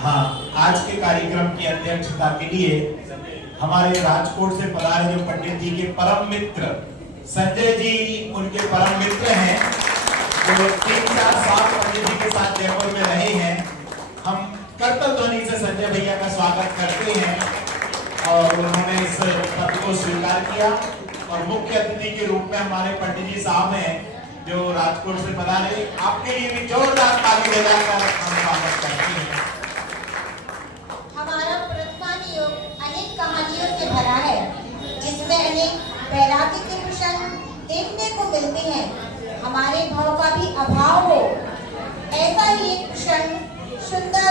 हाँ, आज के कार्यक्रम की अध्यक्षता के लिए हमारे राजकोट से पधारे जो पंडित जी के परम मित्र संजय जी उनके परम मित्र हैं, जो 3-4 साल पंडित जी के साथ जयपुर में रहे हैं। हम करतल ध्वनि से संजय भैया का स्वागत करते हैं और उन्होंने इस पद को स्वीकार किया और मुख्य अतिथि के रूप में हमारे पंडित जी साहब हैं जो राजकोट से पधारे। आपके लिए भी जोरदार ताली बजाकर हम स्वागत करते हैं। हमारा प्रतिमान योग अनेक कहानियों से भरा है, जिसमें अनेक वैराग्य के प्रसंग देखने को मिलते हैं। हमारे भाव का भी अभाव हो, ऐसा ही एक प्रसंग सुंदर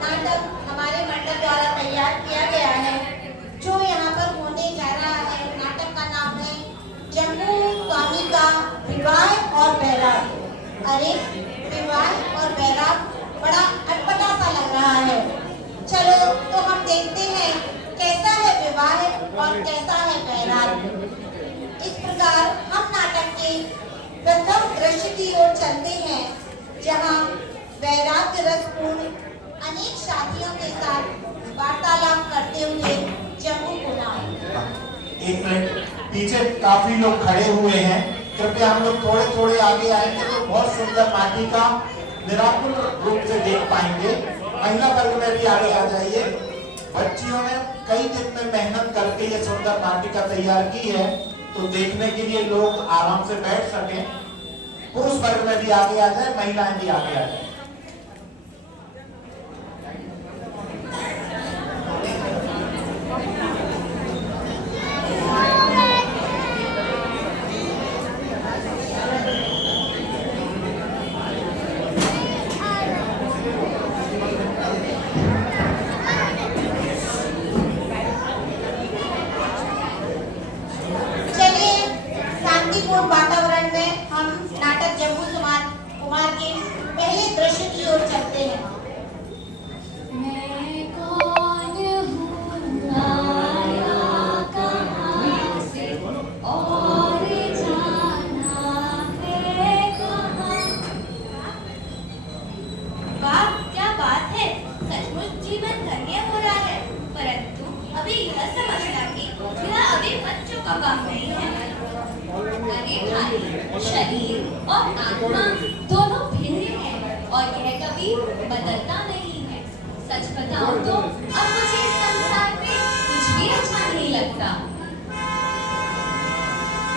नाटक हमारे मंडल द्वारा तैयार किया गया है, जो यहाँ पर होने जा रहा है। नाटक का नाम है जम्मू स्वामी का विवाह और बैराग। अरे विवाह और बैराग बड़ा अटपटा सा लग रहा है। चलो तो हम देखते हैं कैसा है विवाह और कैसा है बैराग। इस प्रकार हम नाटक के प्रथम दृश्य की ओर चलते हैं, जहाँ वैराग्य रसपूर्ण अनेक साथियों के साथ वार्तालाप करते हुए जम्मू को आए। एक मिनट, पीछे काफी लोग खड़े हुए हैं, कृपया हम लोग थोड़े थोड़े आगे आएंगे तो बहुत सुंदर नाटिका निराकुल रूप से देख पाएंगे। महिला वर्ग में भी आगे आ जाइए। बच्चियों ने कई दिन में मेहनत करके ये सुंदर नाटिका तैयार की है, तो देखने के लिए लोग आराम से बैठ सके। पुरुष वर्ग में भी आगे आ जाए, महिलाएं भी आगे आ जाए। मुझे यह समझना कि यह अभी बच्चों का काम नहीं है। अरे भाई, शरीर और आत्मा दोनों भिन्न हैं और यह कभी बदलता नहीं है। सच बताऊं तो अब मुझे इस संसार में कुछ भी अच्छा नहीं लगता।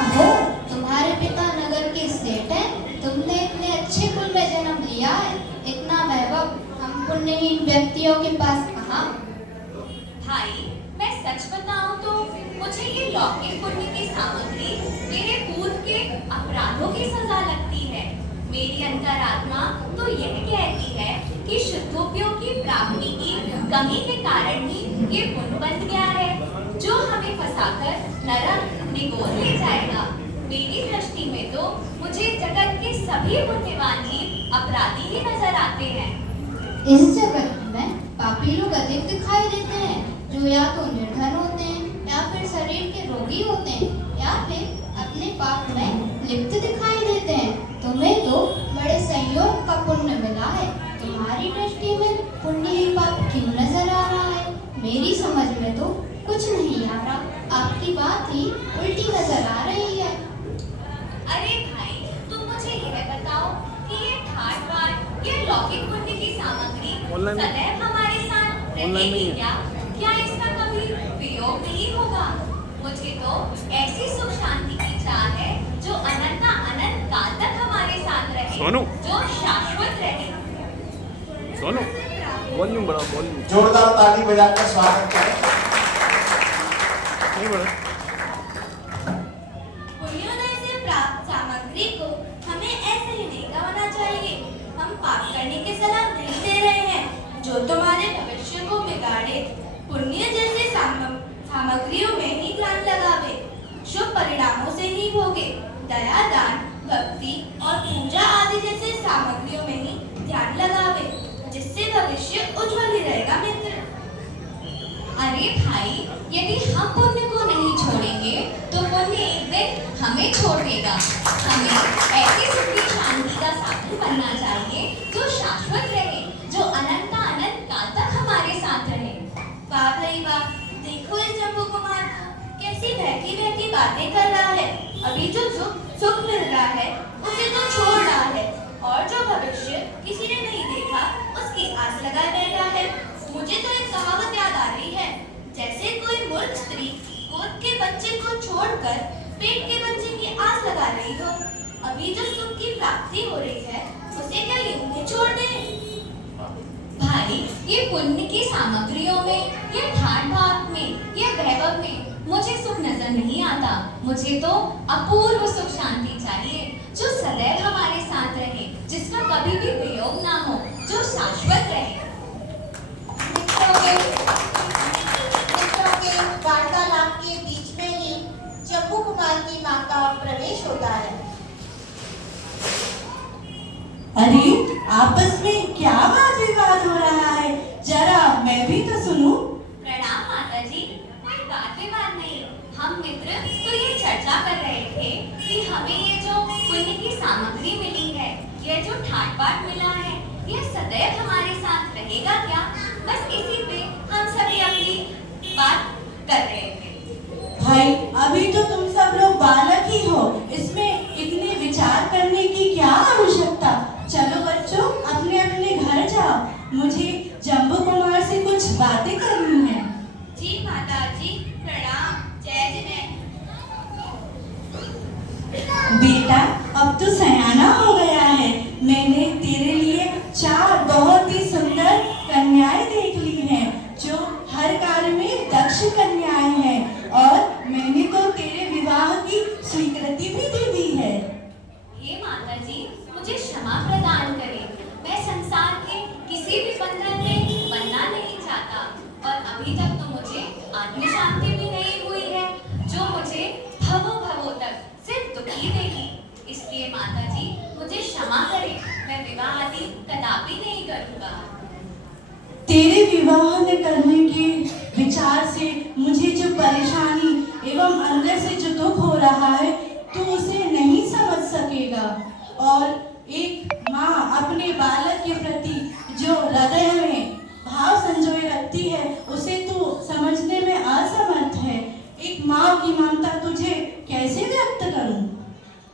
अहो, तुम्हारे पिता नगर के सेठ हैं। तुमने इतने अच्छे कुल में जन्म लिया है। इतना वैभव हम पुण्यहीन व्यक्तियों के पास कहाँ? भाई, मैं सच बताऊं तो मुझे ये लौकिक पुण्य की सामग्री मेरे पूर्व के अपराधों की सजा लगती है। मेरी अंतरात्मा तो यह कहती है कि शुद्धोपियों की प्राप्ति की कमी के कारण ही ये पुण्य बन गया है, जो हमें फंसाकर नरक निगोर ले जाएगा। मेरी दृष्टि में तो मुझे जगत के सभी पुण्यवान ही अपराधी ही नजर आते हैं। इस जगत में पापी लोग अधिक दिखाई देते हैं, जो या तो निर्धन होते हैं, या फिर शरीर के रोगी होते हैं, या फिर अपने पाप में लिप्त दिखाई देते हैं। तुम्हें तो बड़े संयोग का पुण्य मिला है। तुम्हारी दृष्टि में पुण्य ही पाप क्यों नजर आ रहा है? मेरी समझ में तो कुछ नहीं आ रहा। आपकी बात ही उल्टी नजर आ रही है। अरे भाई, तुम मुझे यह बताओ कि ये ठाट बाट, ये लौकिक पुण्य की सामग्री सदैव हमारे साथ रहेगी क्या? क्या इसका कभी वियोग नहीं होगा? मुझे तो ऐसी सुख शांति की चाह है जो अनंत काल तक हमारे साथ रहे, जो शाश्वत रहे। सोनू, वॉल्यूम बढ़ाओ, वॉल्यूम। जोरदार ताली बजाकर स्वागत करें। नहीं बढ़ा। पुण्योदय से प्राप्त सामग्री को हमें ऐसे ही नहीं गंवाना चाहिए। हम पाप करने की सलाह नहीं दे रहे हैं, जो तुम्हारे भविष्य को बिगाड़े। पुण्य जैसे सामग्रियों में ही ध्यान लगावे, शुभ परिणामों से ही भोगे। दया, दान, भक्ति और पूजा आदि जैसे सामग्रियों में ही ध्यान लगावे, जिससे भविष्य उज्जवल ही रहेगा मित्र। अरे भाई, यदि हम पुण्य को नहीं छोड़ेंगे तो पुण्य एक दिन हमें छोड़ देगा। हमें ऐसी सुखी शांति का साधन बनना चाहिए जो शाश्वत रहे, जो अनंत काल तक हमारे साथ रहे। वाह भाई वाह, देखो इस जम्बू कुमार को, कैसी बहकी बहकी बातें कर रहा है। अभी जो सुख मिल रहा है उसे तो छोड़ रहा है, और जो भविष्य किसी ने नहीं देखा उसकी आस लगाए बैठा है। मुझे तो एक कहावत याद आ रही है, जैसे कोई मूर्ख स्त्री गोद के बच्चे को छोड़कर पेट के बच्चे की आस लगा रही हो। अभी जो सुख की प्राप्ति हो रही है उसे क्या यूं ही छोड़ दें? भाई, ये पुण्य की सामग्रियों में, ये ठाट बाट में, ये वैभव में मुझे सुख नजर नहीं आता। मुझे तो अपूर्व सुख शांति चाहिए, जो सदैव हमारे साथ रहे, जिसका कभी भी वियोग ना हो, जो शाश्वत रहे। मित्रों के वार्तालाप के बीच में ही जम्बू कुमार की मां का प्रवेश होता है। अरे, आपस में क्या वाद विवाद हो रहा है? जरा मैं भी तो सुनूं। प्रणाम माता जी। कोई बात विवाद नहीं, हम मित्र तो ये चर्चा कर रहे थे कि हमें ये जो पुण्य की सामग्री मिली है, ये जो ठाट बाट मिला है, ये सदैव हमारे साथ रहेगा क्या? बस इसी पे हम सभी अपनी बात कर रहे थे। भाई, अभी तो तुम सब लोग बालक ही हो, इसमें इतने विचार करने की क्या आवश्यकता? चलो बच्चों, अपने अपने घर जाओ। मुझे जम्बू कुमार से कुछ बातें करनी है। जी माता जी, प्रणाम। जय जय। बेटा, अब तो सयाना हो गया है। मैंने तेरे लिए 4 बहुत ही सुंदर कन्याएं देख ली हैं, जो हर कार्य में दक्ष कन्याएं हैं, और मैंने तो तेरे विवाह की स्वीकृति भी दे दी है। हे माता जी, मुझे क्षमा प्रदान करें। मैं संसार के किसी भी बंधन में बनना नहीं चाहता, और अभी तक तो मुझे आत्म शांति भी नहीं हुई है, जो मुझे भवों तक सिर्फ दुखी देगी। इसलिए माता जी, मुझे क्षमा करें। मैं विवाह आदि कदापि नहीं करूँगा। तेरे विवाह में करने के विचार से मुझे जो परेशानी एवं अंदर से जो दुख हो रहा है, तू उसे नहीं समझ सकेगा। और एक माँ अपने बालक के प्रति जो हृदय में भाव संजोए रखती है, उसे तू समझने में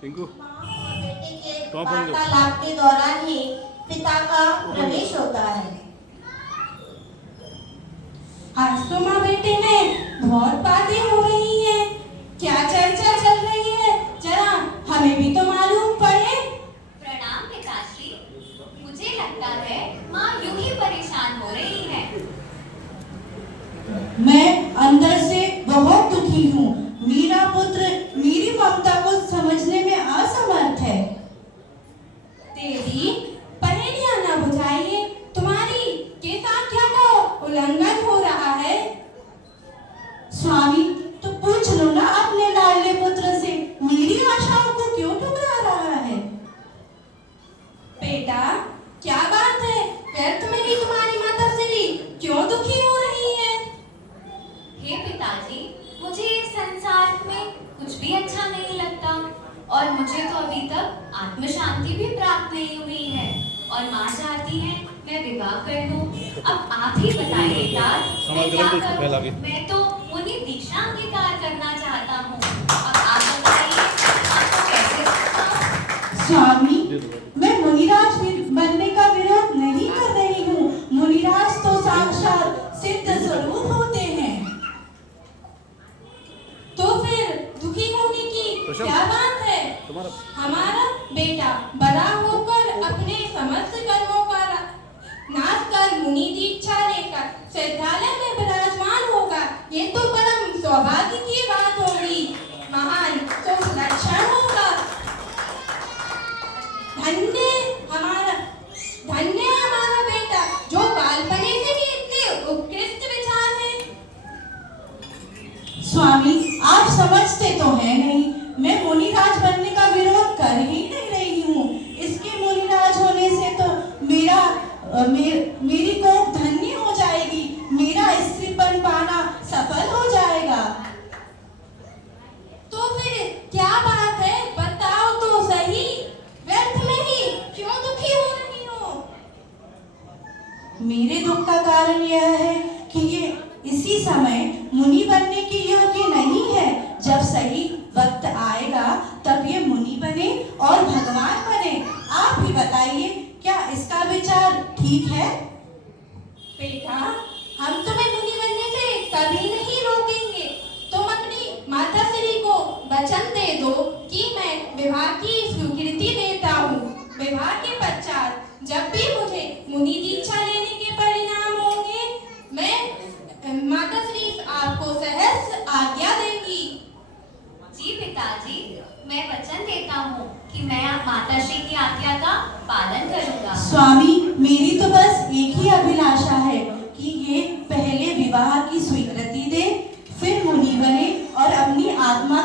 टिंकू बेटे के तो आप बोल दो। वार्तालाप के दौरान ही पिता का प्रवेश होता है। आज तो माँ बेटे में बहुत बातें हो रही हैं। क्या चर्चा चल रही है, जरा हमें भी तो मालूम पड़े। प्रणाम पिताश्री। मुझे लगता है माँ यूं ही परेशान हो रही है। मैं अंदर से बहुत दुखी हूँ। मेरा पुत्र मेरी ममता को समझने में असमर्थ है। देवी, पहेलियां ना बुझाइए। तुम्हारी के साथ क्या तो उल्लंघन हो रहा है। स्वामी, तो पूछ लो ना अपने लाडले पुत्र से, मेरी आशाओं को क्यों ठुकरा रहा है। बेटा, क्या बात है? व्यर्थ में ही तुम्हारी माता श्री क्यों दुखी हो रही है? हे पिताजी, मुझे इस संसार में कुछ भी अच्छा नहीं लगता और मुझे तो अभी तक आत्म शांति भी प्राप्त नहीं हुई है और माँ चाहती है मैं विवाह कर लूं। अब आप ही बताइए पिता, मैं क्या करूं? मैं तो मुनि दीक्षा अंगीकार करना चाहता हूँ। अब आप बताइए, आपको कैसे बताऊं? स्वामी, मैं मुनिराज बनने का विरोध नहीं कर रही हूँ। मुनिराज तो साक्षात सिद्ध स्वरूप होते हैं। तो फिर दुखी होने की क्या बात है? हमारा बेटा बड़ा होकर अपने समस्त कर्मों का नाश कर मुनि दीक्षा लेकर सिद्धालय में विराजमान होगा। ये तो परम सौभाग्य की बात होगी, महान तो लक्षण होगा। धन्य हमारा बेटा जो बालपने से ही इतने उत्कृष्ट विचार है। स्वामी, आप समझते तो है नहीं, मैं मुनिराज बनने का विरोध कर ही नहीं रही हूँ। इसके मुनिराज होने से तो मेरी कोख धन्य हो जाएगी, मेरा स्त्रीपन पाना सफल हो जाएगा। तो फिर क्या बात है, बताओ तो सही। व्यर्थ में ही क्यों दुखी हो रही हो? मेरे दुख का कारण यह है कि ये इसी समय मुनि बनने के योग्य नहीं है। जब सही वक्त आएगा तब ये मुनि बने और भगवान बने। आप ही बताइए, क्या इसका विचार ठीक है? बेटा, हम तुम्हें मुनि बनने से कभी नहीं रोकेंगे। तुम अपनी माता श्री को वचन दे दो कि मैं विवाह की स्वीकृति देता हूँ। विवाह के पश्चात जब भी मुझे मुनि दीक्षा लेने के परिणाम होंगे, मैं माता श्री आपको सहर्ष आज्ञा देंगी। जी पिताजी, मैं वचन देता हूँ कि मैं आप माताश्री की आज्ञा का पालन करूँगा। स्वामी, मेरी तो बस एक ही अभिलाषा है कि ये पहले विवाह की स्वीकृति दे, फिर मुनि बने और अपनी आत्मा